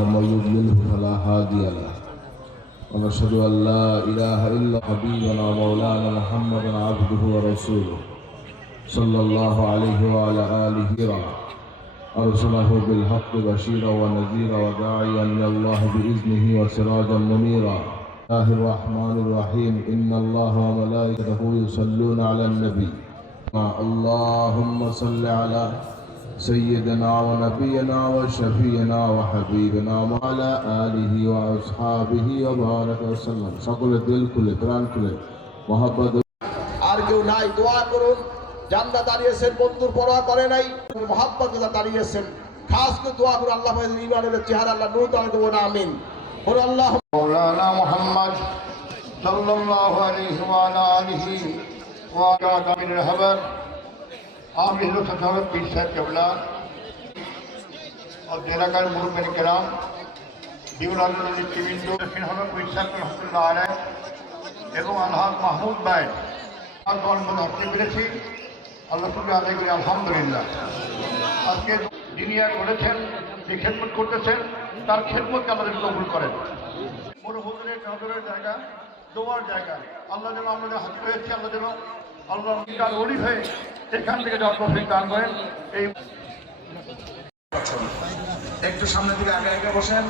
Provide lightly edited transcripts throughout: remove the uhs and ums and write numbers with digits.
ومن يضلله فلا هادي له ونشهد أن لا إله إلا حبيبنا مولانا محمد عبده ورسوله صلى الله عليه وعلى آله أرسله بالحق بشيرا ونذيرا وداعيا إلى الله بإذنه وسراجا منيرا. الله الرحمن الرحيم إن الله وملائكته يصلون على النبي اللهم صل على سيدنا ونبينا وشفينا وحبيبنا وعلى آله وأصحابه وبارك وسلم. সকলে দিল খুলে প্রাণ খুলে মহব্বত আর কেউ নাই, দোয়া করুন। জানদা দাঁড়িয়েছেন, বন্ধুর পরোয়া করে নাই, মহব্বত দাঁড়িয়েছেন, খাস করে দোয়া করুন আল্লাহ ইমানের চেহারা আল্লাহ নূর দান দেবো না, আমিন। বলে আল্লাহ মৌলানা মুহাম্মদ সাল্লাল্লাহু আলাইহি ওয়া আলা আলিহি ওয়া সাহবিহি হাবার আমি হলো সাধারণ পীর সাহেব কেবলা और এলাকার মুরব্বিন কেরাম বিভিন্ন নেতৃবৃন্দ দক্ষিণ হলো পীর সাহেব রহমতুল্লাহ আলাইহি এবং আলহাজ মাহমুদ ভাই আগমন হতে পেরেছি। আল্লাহ শুকর আদায় করি আলহামদুলিল্লাহ। আজকে দুনিয়া করেছেন, যে খেদমত করতেছেন তার খেদমতকে আমাদের কবুল করেন। বড় হুজুরের কাদরের জায়গা, দোয়ার জায়গা। আল্লাহ যেন আমরা হাজির হয়েছি, আল্লাহ যেন আল্লাহ তার ওলি হয়ে এখান থেকে যাওয়ার তৌফিক দান করেন। এই একটু সামনের দিকে আগে আগে বসেন,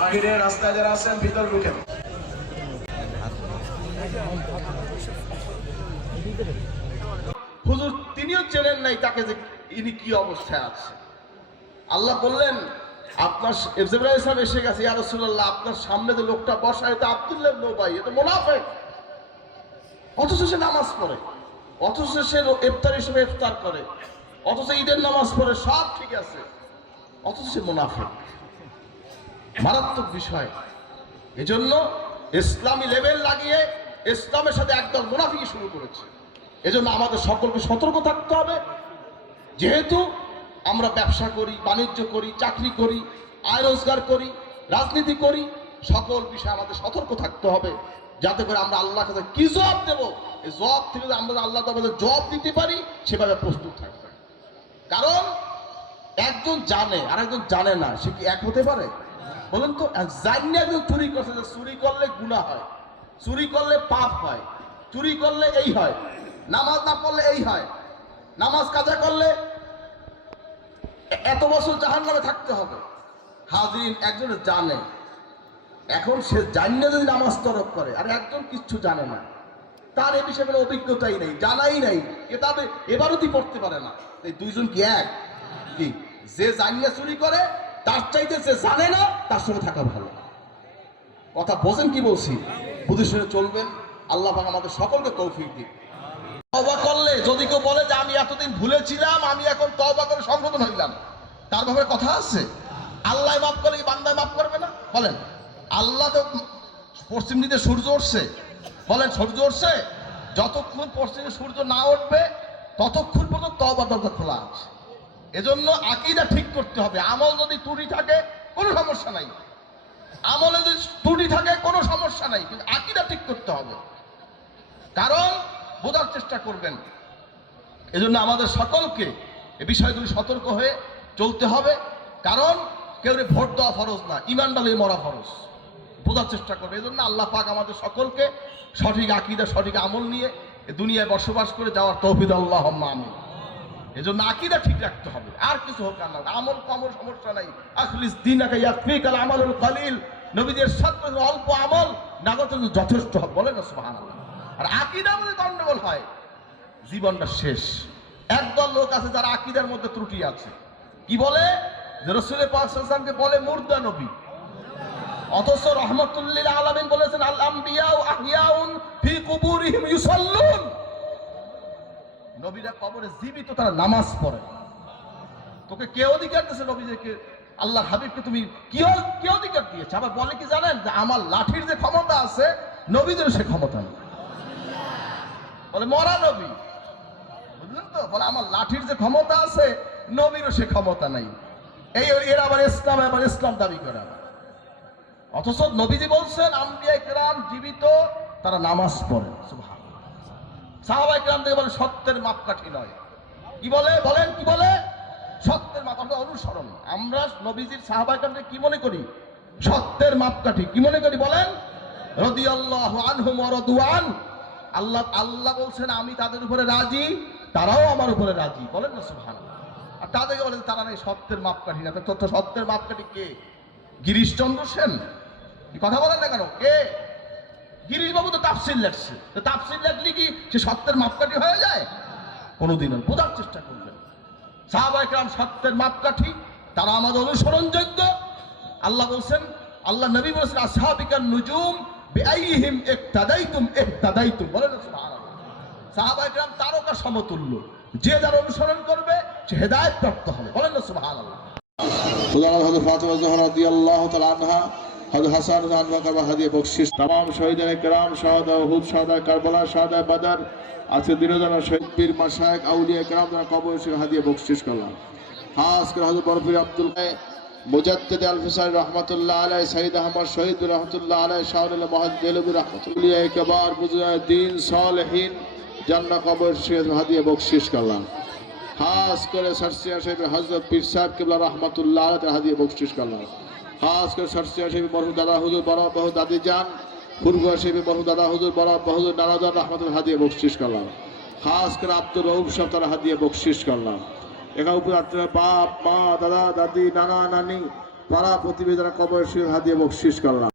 বাইরে রাস্তায় যারা আছেন ভিতরে ঢুকেন। হুজুর তিনিও চেনেন নাই তাকে যে ইনি কি অবস্থায় আছে। আল্লাহ বললেন আপনার জিবরাইল সাহেব এসে গেছে, ইয়া রাসূলুল্লাহ আপনার সামনে যে লোকটা বসা এটা আব্দুল্লাহ ইবনে উবাই, এটা মুনাফিক। অথচ সে নামাজ পড়ে, অথচ সে ইফতার হিসেবে ইফতার করে, অথচ ঈদের নামাজ পড়ে, সব ঠিক আছে, অথচ সে মুনাফিক। মারাত্মক বিষয়। এজন্য ইসলামী লেভেল লাগিয়ে ইসলামের সাথে একদল মুনাফিকি শুরু করেছে। এজন্য আমাদের সকলকে সতর্ক থাকতে হবে। যেহেতু আমরা ব্যবসা করি, বাণিজ্য করি, চাকরি করি, আয় রোজগার করি, রাজনীতি করি, সকল বিষয়ে আমাদের সতর্ক থাকতে হবে, যাতে করে আমরা আল্লাহর কাছে কি জবাব দেব, এই জবাব থেকে আমরা আল্লাহ তাআলাকে জবাব দিতে পারি সেভাবে প্রস্তুত থাকবে। কারণ একজন জানে আর একজন জানে না, সে কি এক হতে পারে বলেন তো? জানিয়ে একজন চুরি করছে, যে চুরি করলে গুনাহ হয়, চুরি করলে পাপ হয়, চুরি করলে এই হয়, নামাজ না পড়লে এই হয়, নামাজ কাজা করলে এত বছর জাহান্নামে থাকতে হবে। হাজির একজন জানে, এখন সে জানিয়ে যদি নামাজ তরক করে, আর একজন কিচ্ছু জানে না, তার এ বিষয়ে কোনো অভিজ্ঞতাই নেই, জানাই নাই, কিতাবে এবারতই পড়তে পারে না। এই দুইজন কি এক? কি যে জানিয়ে চুরি করে তার চাইতে যে জানে না তার সঙ্গে থাকা ভালো। কথা বোঝেন কি বলছি? বুঝে শুনে চলবেন। আল্লাহ পাক আমাদের সকলকে তৌফিক দিক। তওবা করলে যদি কেউ বলে যে আমি এতদিন ভুলেছিলাম, আমি এখন তওবা করে সংশোধন হইলাম, তার ব্যাপারে কথা আছে? আল্লাহ মাফ করে কি বান্দায় মাফ করবে না? বলেন। আল্লাহ তো পশ্চিম দিকে সূর্য উঠছে, বলেন সূর্য উঠছে, যতক্ষণ পশ্চিমে সূর্য না উঠবে ততক্ষণ পর্যন্ত তওবা দরজা খোলা আছে। এজন্য আকীদা ঠিক করতে হবে। আমল যদি ত্রুটি থাকে কোনো সমস্যা নাই, আমলে যদি ত্রুটি থাকে কোনো সমস্যা নাই, কিন্তু আকীদা ঠিক করতে হবে। কারণ বোঝার চেষ্টা করবেন। এজন্য আমাদের সকলকে এ বিষয়গুলি সতর্ক হয়ে চলতে হবে। কারণ কেউ ভোট দেওয়া ফরজ না, ঈমান ডালে মরা ফরজ। বোঝার চেষ্টা করবে। এজন্য আল্লাহ পাক আমাদের সকলকে সঠিক আকীদা, সঠিক আমল নিয়ে এ দুনিয়ায় বসবাস করে যাওয়ার তৌফিক আল্লাহুম্মা আমিন। এজন্য আকীদা ঠিক রাখতে হবে, আর কিছু হোক না, আমল কমর সমস্যা নাই। আখলিস দীনাকা ইয়াকফিকাল আমালুল কলিল, নবীদের সাথে অল্প আমল নাগত যথেষ্ট হবে, বলেন না সুবহানাল্লাহ। আর আকীদা যদি গন্ডগোল হয় জীবনটা শেষ। একদল লোক আছে যারা আকীদার মধ্যে ত্রুটি আছে। কি বলে? যে রাসূল পাক সাল্লাল্লাহু আলাইহি ওয়াসাল্লামকে বলে মুর্দা নবী, অথচ রাহমাতুল লিল আলামিন বলেছেন আল আমবিয়াউ আহইয়াউন ফি কুবুরিহিম ইউসাল্লুন। নবীরা কবরে জীবিত, তারা নামাজ পড়ে। তোকে কে অধিকার দিয়েছে নবীদেরকে, আল্লাহর হাবিবকে তুমি কি অধিকার দিয়েছে? আবার বলে কি জানেন, যে আমার লাঠির যে ক্ষমতা আছে নবীদের সে ক্ষমতা নেই। বলে মরা নবী, বুঝলেন তো? বলে আমার লাঠির যে ক্ষমতা আছে নবীরও সে ক্ষমতা নাই। এই এরা আবার ইসলাম দাবি করে। অথচ নবীজি বলছেন আম্বিয়া কিরাম জীবিত, তারা নামাজ পড়ে। সুবহানাল্লাহ। সাহাবায়ে কিরাম থেকে বলে সত্যের মাপকাঠি নয়। কি বলে? বলেন কি বলে? সত্যের মাপকাঠি অনুসরণ। আমরা নবীজির সাহাবায়ে কিরামকে কি মনে করি? সত্যের মাপকাঠি কি মনে করি বলেন? রাদিয়াল্লাহু আনহুম ওয়া রাদওয়ান। আল্লাহ আল্লাহ বলছেন আমি তাদের উপরে রাজি, তারাও আমার উপরে রাজি। বলেন না সুবহানাল্লাহ। আর তাদেরকে বলেন তারা নেই সত্যের মাপকাঠি না। তথ্য সত্যের মাপকাঠি কে? গিরিশচন্দ্র সেন? কি কথা বলেন না কেন? কে? গিরিশবাবু তো তাফসীর লেখছে। তো তাফসীর লেখলে কি সে সত্যের মাপকাঠি হয়ে যায়? কোনোদিনও। বোঝার চেষ্টা করবেন সাহাবায়ে কেরাম সত্যের মাপকাঠি, তারা আমাদের অনুসরণযোগ্য। আল্লাহ বলছেন, আল্লাহ নবী বলছেন আসহাবিকান নুজুম বিআইহিম ইক্তাদাইতুম ইহতাদাইতুম। বলেন না সুবহানাল্লাহ। সাহাবায়ে কেরাম তারকা সমতুল্য, যে যার অনুসরণ করবে সে হেদায়েত প্রাপ্ত হবে। বলেন না সুবহানাল্লাহ। খুদার হযরত ফাতিমা জোহরা রাদিয়াল্লাহু তাআলা আনহা, হযরত হাসান রাদিয়াল্লাহু আনহু হাদিয়া বকশিশ। तमाम শহীদায়ে কেরাম, শাহাদা উহুদ, শাহাদা কারবালা, শাহাদা বদর, আজকে দিনে যারা শহীদ পীর মাশায়েখ আউলিয়া কেরাম যারা কবর শরীফে হাদিয়া বকশিশ করলাম। খাস করে হযরত বরফির আব্দুল মুজাদ্দিদ আল ফিসারি রহমাতুল্লাহ আলাইহি, সাইয়্যিদ আহমদ শহীদ রহমাতুল্লাহ আলাইহি, শাহরুল মুহাদ্দিদ দেহলভী রাহমাতুল্লাহ একবার বুজুর্গদ্দিন সালেহিন জান্নাত কবর শরীফে হাদিয়া বকশিশ করলাম। খাস করে সারসিয়া শরীফে হযরত পীর সাহেব কিবলা রহমাতুল্লাহ আলাইহি হাদিয়া বকশিশ করলাম। খাস করে সারসিয়া শরীফে মরহুম দাদা হুজুর বড় বহু দাদি জান, ফুরগুয়া শরীফে মরহুম দাদা হুজুর বড় বহু নানাজান রহমাতুল্লাহ হাদিয়া বকশিশ করলাম। খাস করে আব্দুর রউফ সাহেব তারা হাদিয়া বকশিশ করলাম। এখানে উপরে আপনার বাপ মা দাদা দাদি নানা নানি পাড়া প্রতিবেশীরা কবর শরীফ হাদিয়া বকশিশ করলাম।